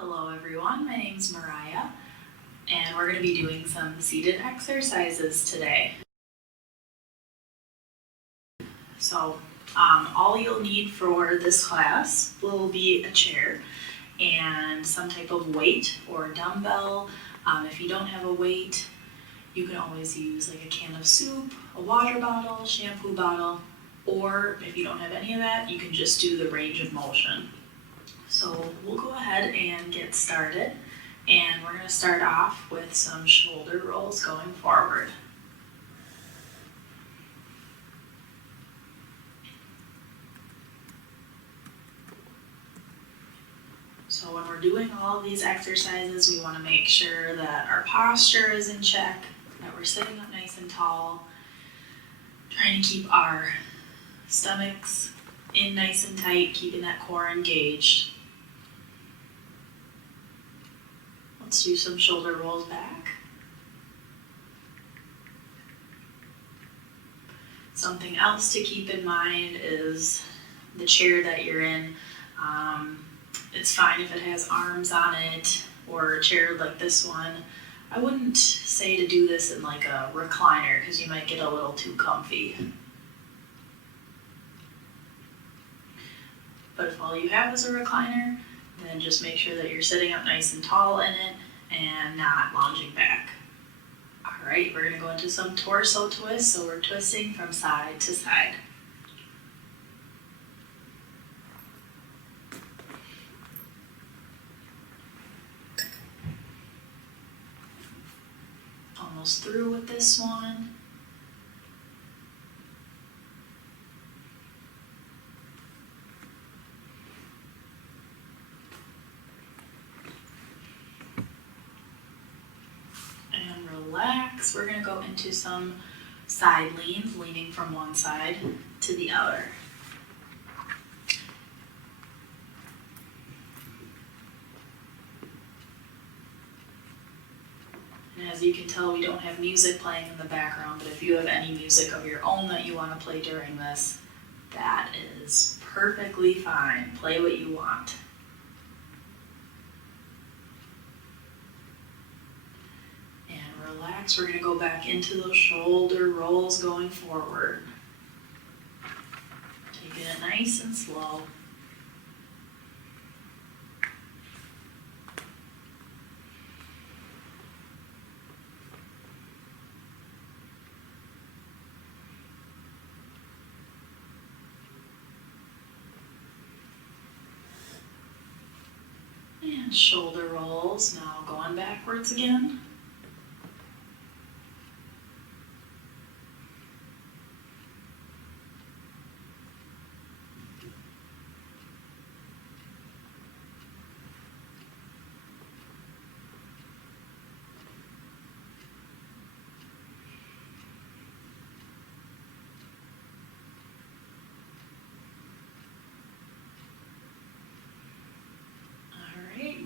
Hello everyone, my name's Mariah, and we're going to be doing some seated exercises today. So all you'll need for this class will be a chair and some type of weight or dumbbell. If you don't have a weight, you can always use like a can of soup, a water bottle, shampoo bottle, or if you don't have any of that, you can just do the range of motion. So we'll go ahead and get started, and we're going to start off with some shoulder rolls going forward. So when we're doing all of these exercises, we want to make sure that our posture is in check, that we're sitting up nice and tall, trying to keep our stomachs in nice and tight, keeping that core engaged. Let's do some shoulder rolls back. Something else to keep in mind is the chair that you're in. It's fine if it has arms on it or a chair like this one. I wouldn't say to do this in like a recliner because you might get a little too comfy. But if all you have is a recliner, then just make sure that you're sitting up nice and tall in it and not lounging back. All right, we're gonna go into some torso twists, so we're twisting from side to side. Almost through with this one. Relax. We're going to go into some side leans, leaning from one side to the other. And as you can tell, we don't have music playing in the background, but if you have any music of your own that you want to play during this, that is perfectly fine. Play what you want. Relax, we're going to go back into those shoulder rolls going forward. Taking it nice and slow. And shoulder rolls, now going backwards again.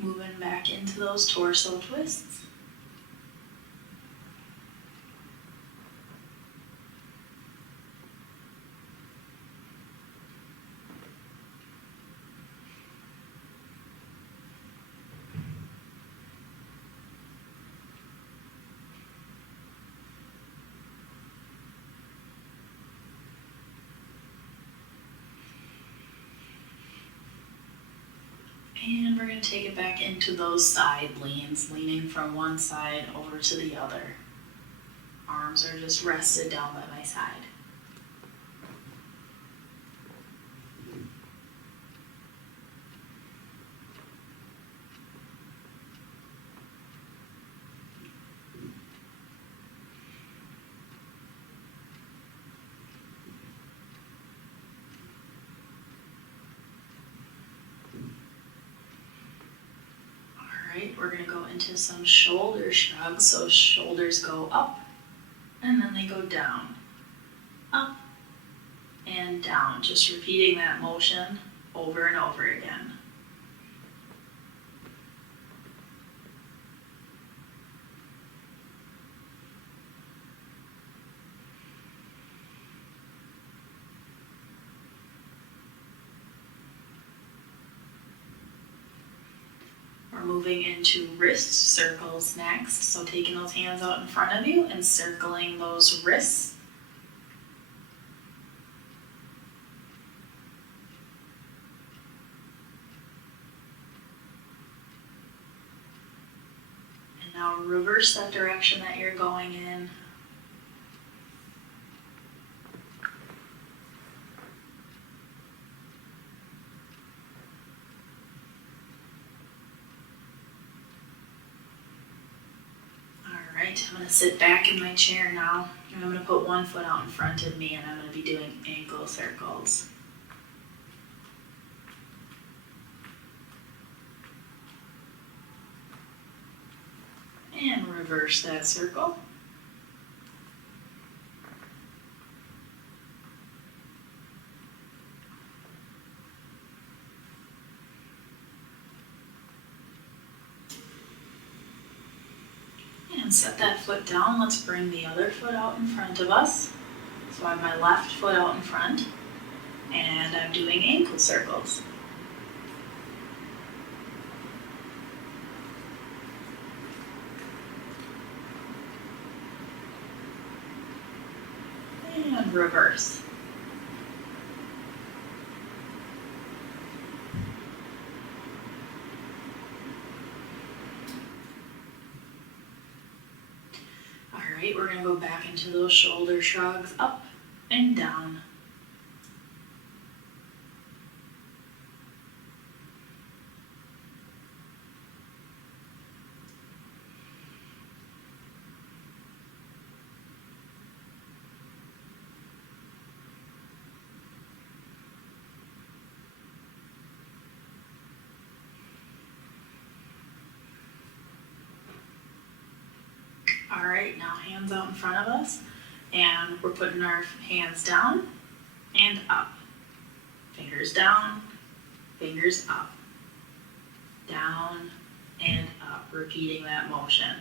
Moving back into those torso twists. And we're going to take it back into those side leans, leaning from one side over to the other. Arms are just rested down by my side. Right, we're going to go into some shoulder shrugs. So shoulders go up and then they go down. Up and down. Just repeating that motion over and over again. We're moving into wrist circles next. So taking those hands out in front of you and circling those wrists. And now reverse that direction that you're going in. I'm going to sit back in my chair now, and I'm going to put one foot out in front of me, and I'm going to be doing ankle circles. And reverse that circle. And set that foot down. Let's bring the other foot out in front of us. So I have my left foot out in front, and I'm doing ankle circles. And reverse. Alright, we're going to go back into those shoulder shrugs, up and down. Alright, now hands out in front of us, and we're putting our hands down and up. Fingers down, fingers up. Down and up, repeating that motion.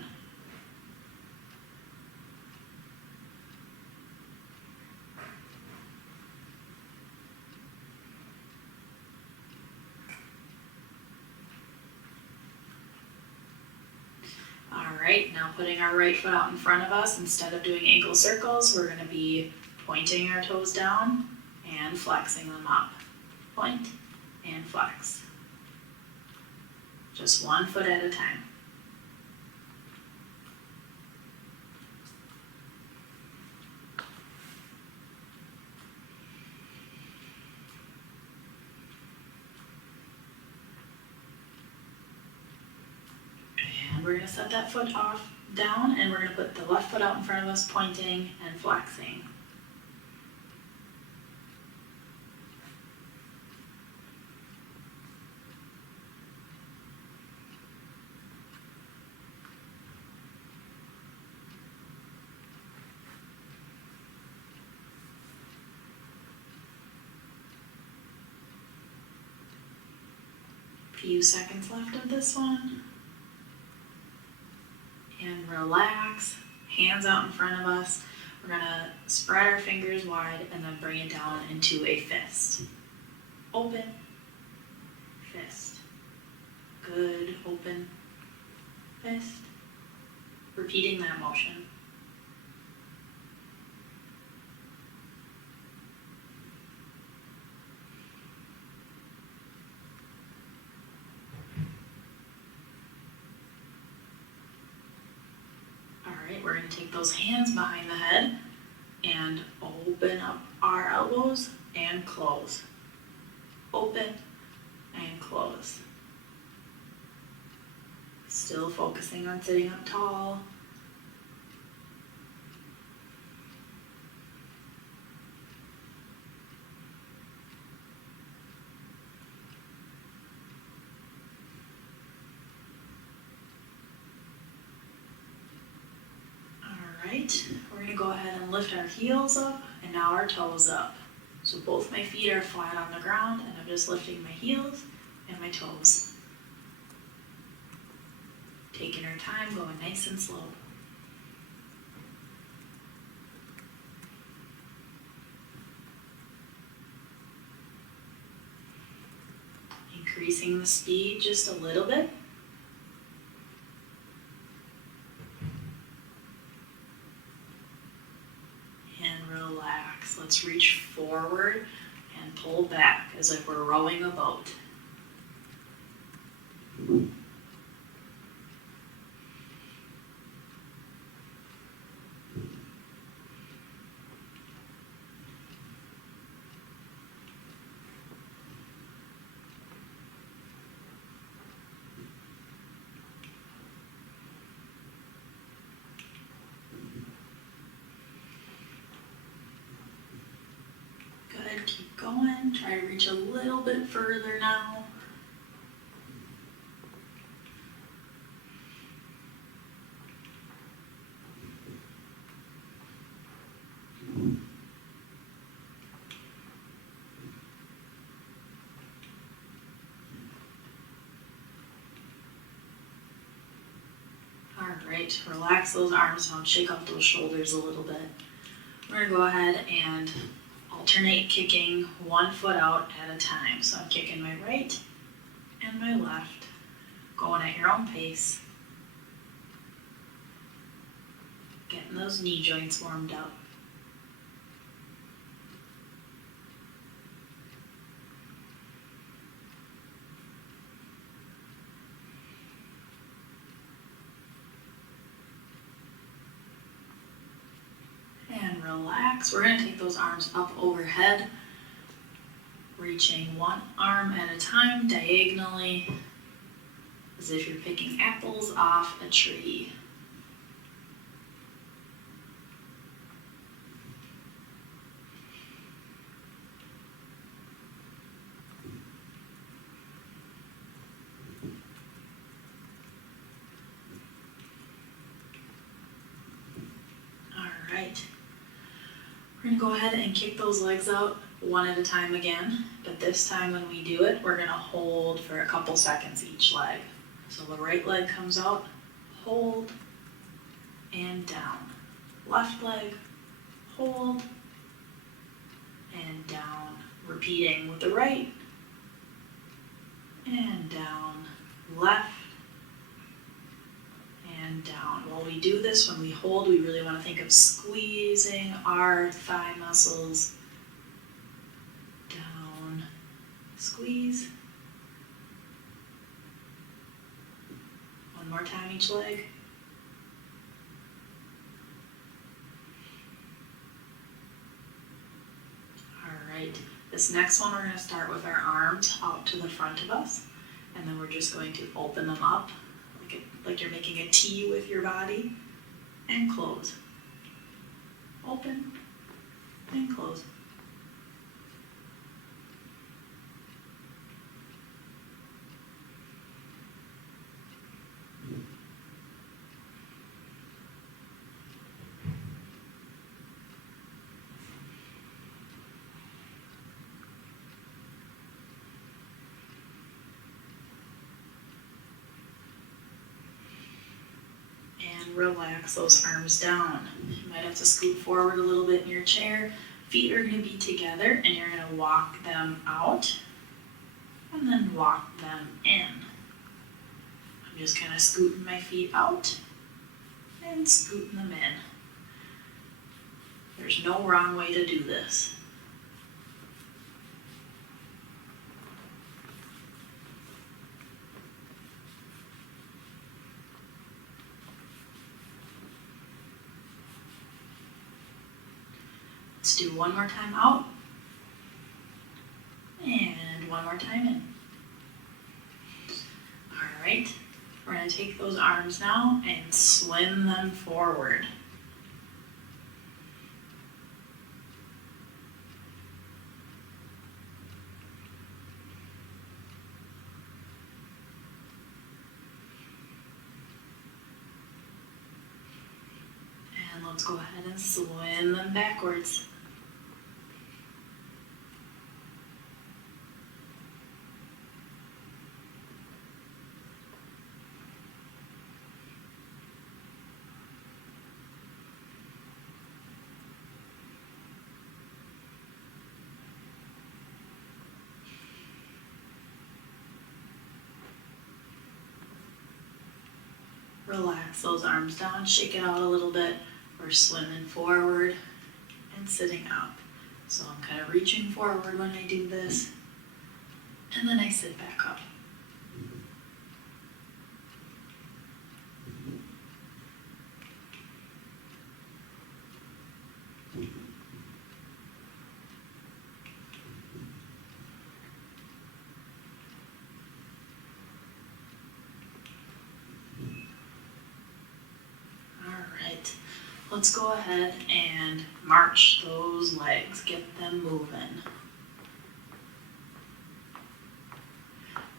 Alright, now putting our right foot out in front of us, instead of doing ankle circles, we're going to be pointing our toes down and flexing them up. Point and flex. Just one foot at a time. We're going to set that foot off down, and we're going to put the left foot out in front of us, pointing and flexing. Few seconds left of this one. And relax, hands out in front of us. We're going to spread our fingers wide and then bring it down into a fist. Open, fist. Good, open, fist. Repeating that motion. We're going to take those hands behind the head and open up our elbows and close. Open and close. Still focusing on sitting up tall. We're going to go ahead and lift our heels up and now our toes up. So both my feet are flat on the ground, and I'm just lifting my heels and my toes. Taking our time, going nice and slow. Increasing the speed just a little bit. let's reach forward and pull back as if we're rowing a boat. Good, keep going. Try to reach a little bit further now. All right, relax those arms down, shake up those shoulders a little bit. We're gonna go ahead and alternate kicking one foot out at a time. So I'm kicking my right and my left, going at your own pace. Getting those knee joints warmed up. And relax. We're going to take those arms up overhead, reaching one arm at a time diagonally, as if you're picking apples off a tree. All right. We're going to go ahead and kick those legs out one at a time again, but this time when we do it, we're going to hold for a couple seconds each leg. So the right leg comes out, hold, and down. Left leg, hold, and down. Repeating with the right, and down. Left, and down. While we do this, when we hold, we really want to think of squeezing our thigh muscles. Down, squeeze. One more time each leg. All right, this next one we're going to start with our arms out to the front of us, and then we're just going to open them up like you're making a T with your body, and close. Open and close. And relax those arms down. You might have to scoot forward a little bit in your chair. Feet are going to be together, and you're going to walk them out and then walk them in. I'm just kind of scooting my feet out and scooting them in. There's no wrong way to do this. Let's do one more time out, and one more time in. All right, we're going to take those arms now and swim them forward. And let's go ahead and swim them backwards. Relax those arms down, shake it out a little bit. We're swimming forward and sitting up. So I'm kind of reaching forward when I do this, and then I sit back up. Alright, let's go ahead and march those legs, get them moving.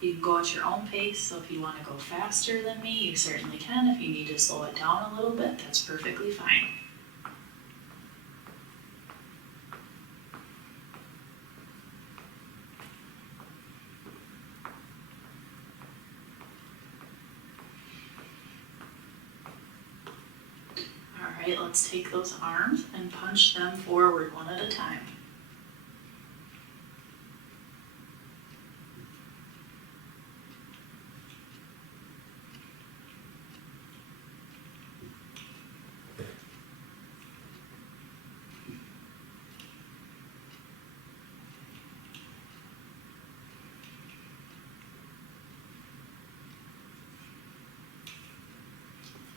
You can go at your own pace, so if you want to go faster than me, you certainly can. If you need to slow it down a little bit, that's perfectly fine. Alright, let's take those arms and punch them forward one at a time.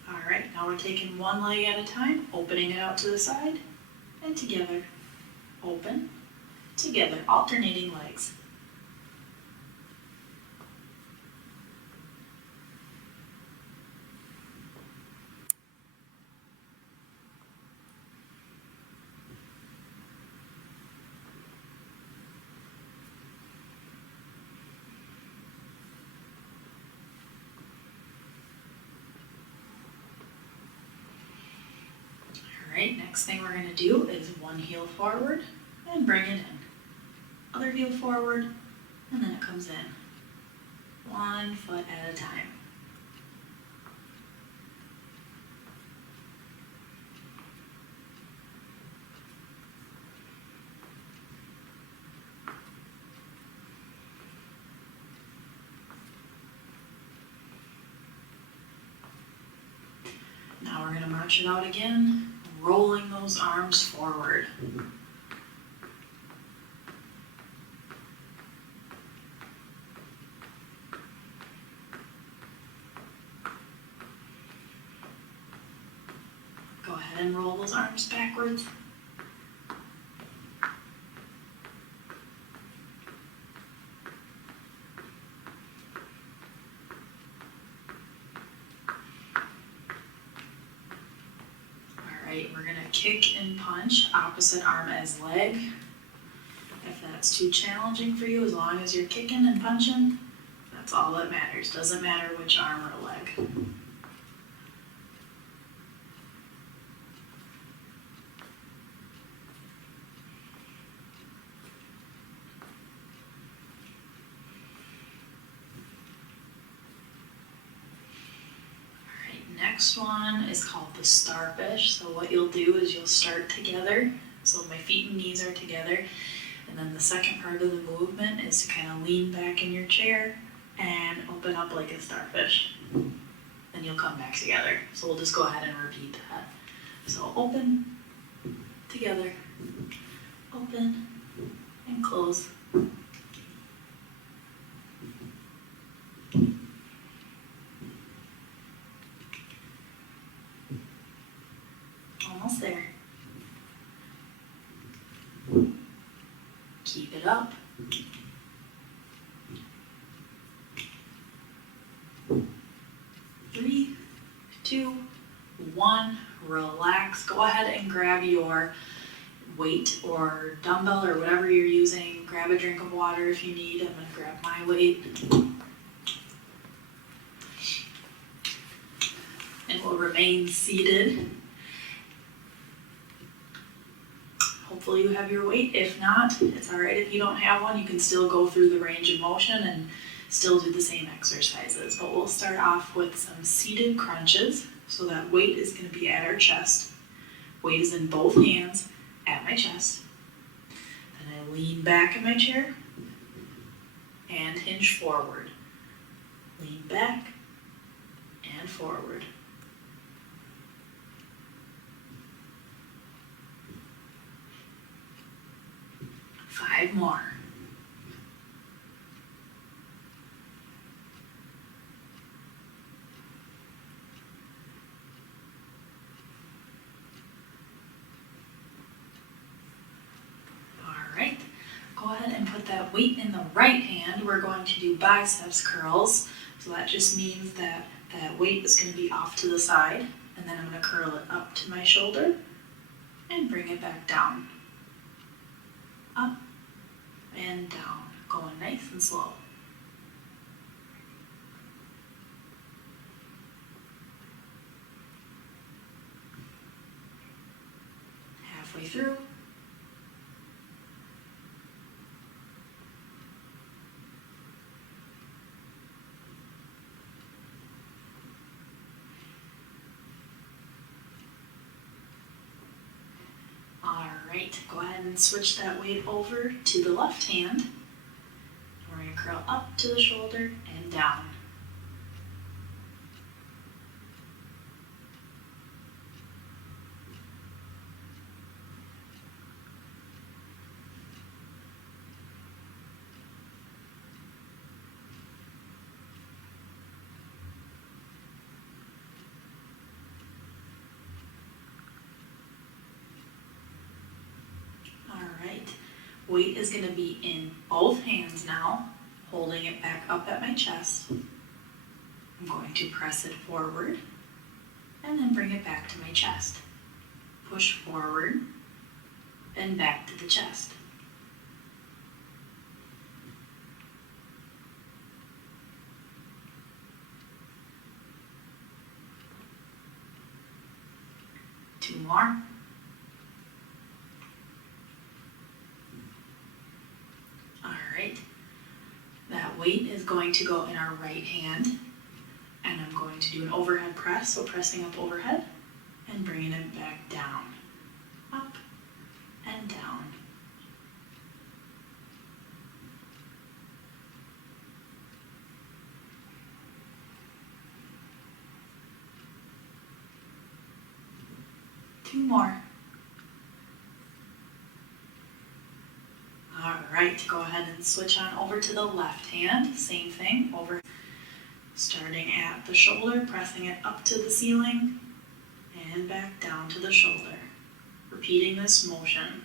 Alright, now we're taking one leg at a time, opening it out to the side, and together. Open, together, alternating legs. Alright, next thing we're going to do is one heel forward and bring it in. Other heel forward, and then it comes in. 1 foot at a time. Now we're going to march it out again, rolling those arms forward. Go ahead and roll those arms backwards. Alright, we're going to kick and punch, opposite arm as leg. If that's too challenging for you, as long as you're kicking and punching, that's all that matters. Doesn't matter which arm or leg. Next one is called the starfish. So what you'll do is you'll start together. So my feet and knees are together. And then the second part of the movement is to kind of lean back in your chair and open up like a starfish. Then you'll come back together. So we'll just go ahead and repeat that. So open, together, open, and close. Almost there. Keep it up. 3, 2, 1. Relax. Go ahead and grab your weight or dumbbell or whatever you're using. Grab a drink of water if you need. I'm going to grab my weight. And we'll remain seated. Hopefully you have your weight. If not, it's all right if you don't have one. You can still go through the range of motion and still do the same exercises. But we'll start off with some seated crunches. So that weight is going to be at our chest. Weight is in both hands at my chest. Then I lean back in my chair and hinge forward. Lean back and forward. 5 more. Alright, go ahead and put that weight in the right hand. We're going to do biceps curls. So that just means that that weight is going to be off to the side, and then I'm going to curl it up to my shoulder and bring it back down. Up and down, going nice and slow. Halfway through. Alright, go ahead and switch that weight over to the left hand. We're going to curl up to the shoulder and down. Alright, weight is going to be in both hands now, holding it back up at my chest. I'm going to press it forward and then bring it back to my chest. Push forward and back to the chest. Two more. Alright, that weight is going to go in our right hand, and I'm going to do an overhead press, so pressing up overhead and bringing it back down, up and down. Two more. Alright, go ahead and switch on over to the left hand. Same thing, over, starting at the shoulder, pressing it up to the ceiling and back down to the shoulder. Repeating this motion.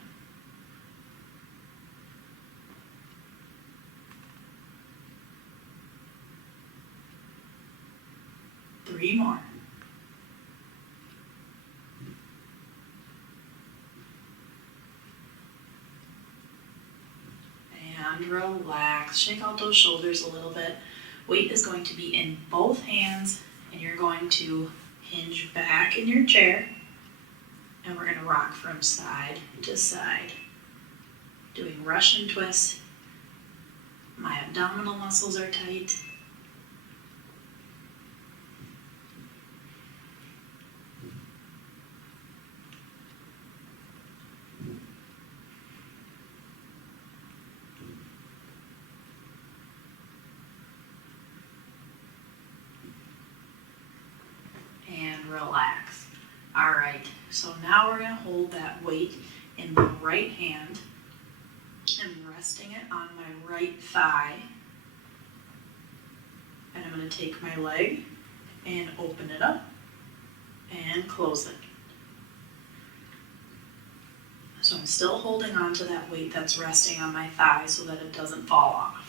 Three more. And relax, shake out those shoulders a little bit. Weight is going to be in both hands, and you're going to hinge back in your chair, and we're going to rock from side to side, doing Russian twists. My abdominal muscles are tight. And relax. All right, so now we're going to hold that weight in the right hand and resting it on my right thigh. And I'm going to take my leg and open it up and close it. So I'm still holding on to that weight that's resting on my thigh so that it doesn't fall off.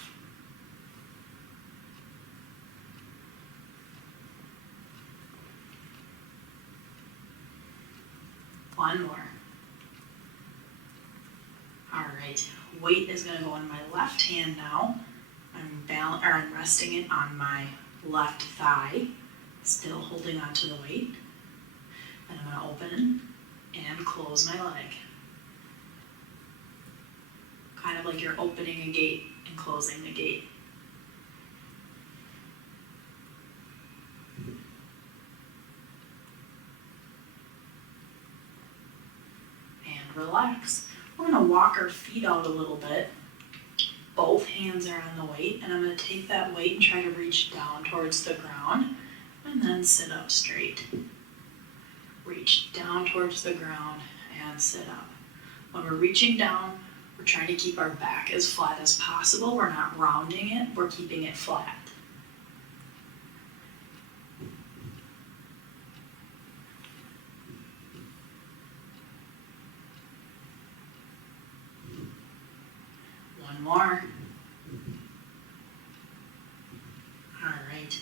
One more. All right, weight is going to go in my left hand now. I'm resting it on my left thigh, still holding on to the weight. And I'm going to open and close my leg. Kind of like you're opening a gate and closing the gate. Relax. We're going to walk our feet out a little bit. Both hands are on the weight, and I'm going to take that weight and try to reach down towards the ground, and then sit up straight. Reach down towards the ground and sit up. When we're reaching down, We're trying to keep our back as flat as possible. We're not rounding it, we're keeping it flat. One more. All right,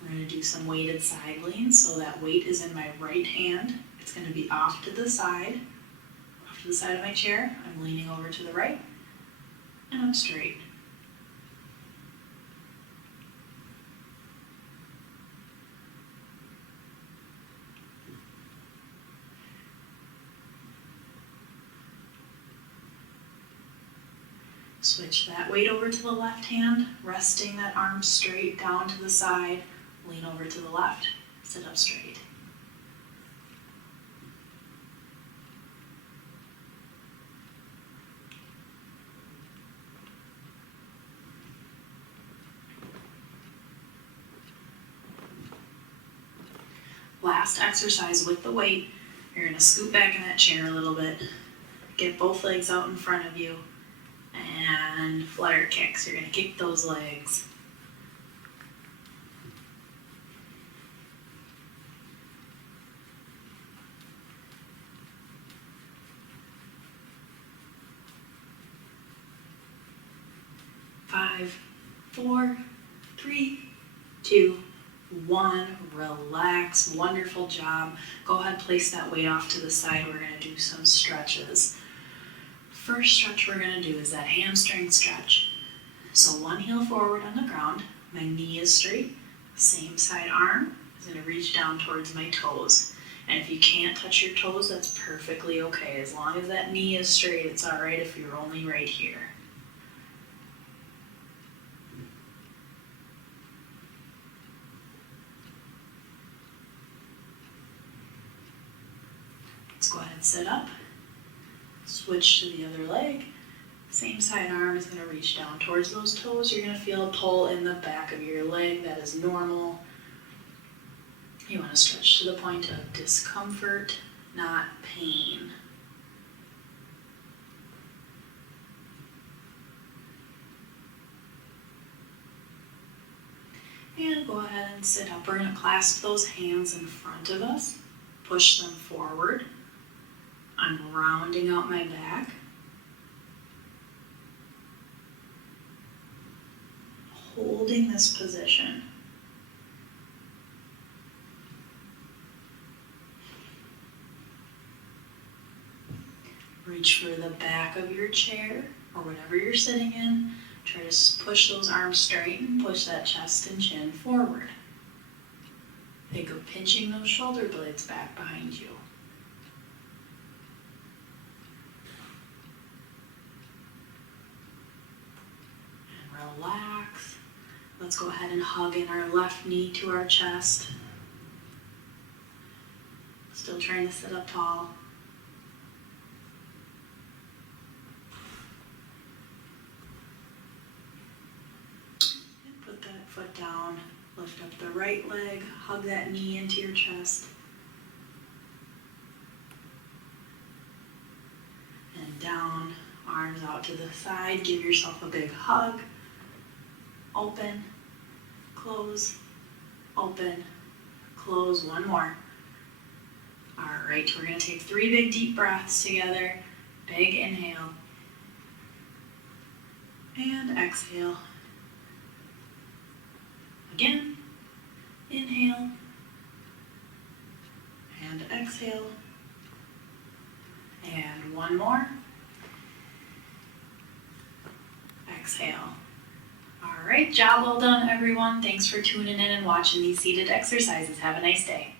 we're going to do some weighted side leans. So that weight is in my right hand. It's going to be off to the side of my chair. I'm leaning over to the right and up straight. Switch that weight over to the left hand, resting that arm straight down to the side, lean over to the left, sit up straight. Last exercise with the weight, you're going to scoot back in that chair a little bit, get both legs out in front of you, and flutter kicks. You're going to kick those legs. Five, four, three, two, one. Relax. Wonderful job. Go ahead, place that weight off to the side. We're going to do some stretches. First stretch we're going to do is that hamstring stretch. So one heel forward on the ground, my knee is straight, same side arm is going to reach down towards my toes. And if you can't touch your toes, that's perfectly okay. As long as that knee is straight, it's all right if you're only right here. Let's go ahead and sit up. Switch to the other leg. Same side arm is going to reach down towards those toes. You're going to feel a pull in the back of your leg. That is normal. You want to stretch to the point of discomfort, not pain. And go ahead and sit up. We're going to clasp those hands in front of us. Push them forward. I'm rounding out my back. Holding this position. Reach for the back of your chair or whatever you're sitting in. Try to push those arms straight and push that chest and chin forward. Think of pinching those shoulder blades back behind you. And relax. Let's go ahead and hug in our left knee to our chest. Still trying to sit up tall. And put that foot down. Lift up the right leg. Hug that knee into your chest. And down. Arms out to the side. Give yourself a big hug. Open, close, open, close. One more. All right, we're going to take 3 big deep breaths together. Big inhale. And exhale. Again. Inhale. And exhale. And one more. Exhale. All right, job well done, everyone. Thanks for tuning in and watching these seated exercises. Have a nice day.